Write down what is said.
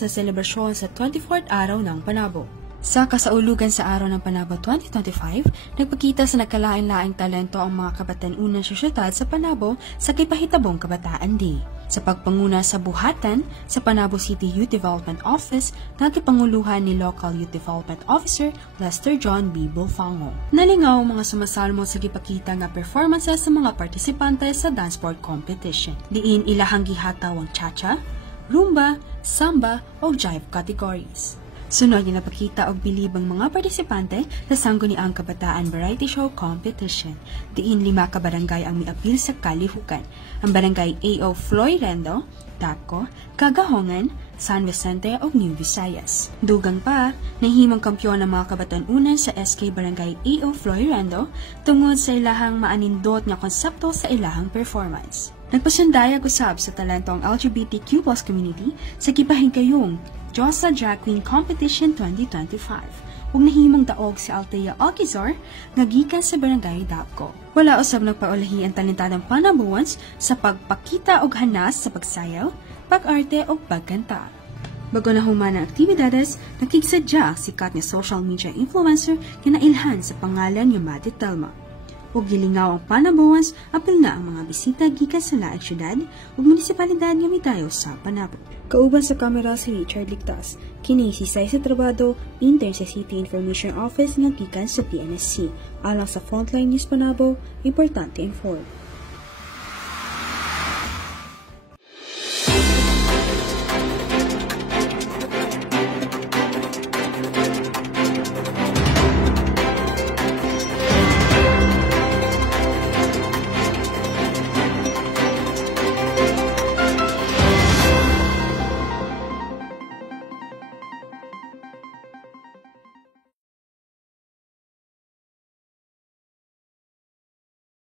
sa selebrasyon sa 24th araw ng Panabo. Sa kasaulugan sa Araw ng Panabo 2025, nagpakita sa nagkalain-laing talento ang mga kabatan-unang sosyedad sa Panabo sa Kipahitabong Kabataan Day. Sa pagpanguna sa buhatan, sa Panabo City Youth Development Office, nagipanguluhan ni Local Youth Development Officer Lester John B. Bulfango. Nalingaw ang mga sumasalmo sa gipakita nga performances sa mga partisipante sa dance sport competition. Diin ilahang gihataw ang cha-cha, rumba, samba o jive categories. Sunod niya napakita og bilibang mga partisipante sa Sangguniang Kabataan Variety Show Competition. Diin 5 ka barangay ang miapil sa kalihukan. Ang barangay A.O. Floyrendo, Daco, Cagahongan, San Vicente ug New Visayas. Dugang pa, nahimong kampyon ang mga kabatan-unan sa SK Barangay A.O. Floyrendo tungod sa ilahang maanindot nga konsepto sa ilahang performance. Nagpasundayag usab sa talento ang LGBTQ+ community sa kipahigayong Josa Drag Queen Competition 2025 ug nahimong daog si Althea Alquizar nga gikan sa Barangay Dapco. Wala usab nagpaulahi ang talentadong Panabuans sa pagpakita og hanas sa pagsayaw, pag-arte ug pagkanta. Bago na human ang aktibidades, nakigsadya sikat nga social media influencer nga nailhan sa pangalan nga Mati Telma. Ug gilingaw ang Panabuans apil na ang mga bisita gikan sa laing syudad ug munisipalidad nga midayo sa Panabo. Kauban sa kamera si Richard Ligtas, kini si Saisa Trabado, intern sa City Information Office nga gikan sa PNSC. Alang sa Frontline News Panabo, importante inform.